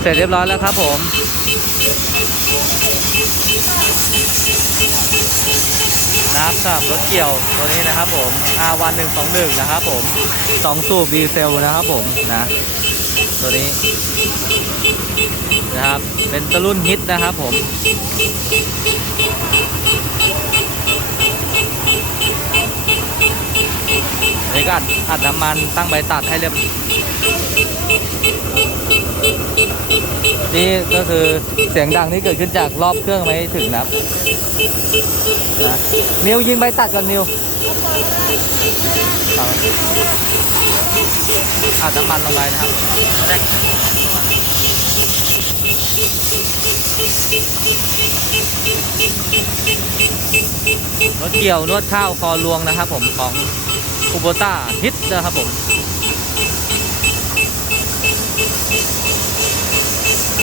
เสร็จเรียบร้อยแล้วครับผมนะครับกับรถเกี่ยวตัวนี้นะครับผม R1 121นะครับผม2สูบดีเซลนะครับผมนะตัวนี้นะครับเป็นตรุ่นฮิตนะครับผมนนี้ก็อัดอัดน้ำมันตั้งใบตัดให้เรียบ นี่ก็คือเสียงดังที่เกิดขึ้นจากรอบเครื่องไม่ถึงนะครับนะนิวยิงใบตัดก่อนนิวอาอัดน้ำมันลงไปนะครับแรกรถเกี่ยวนวดข้าวคอลวงนะครับผมของคูโบต้าฮิตนะครับผม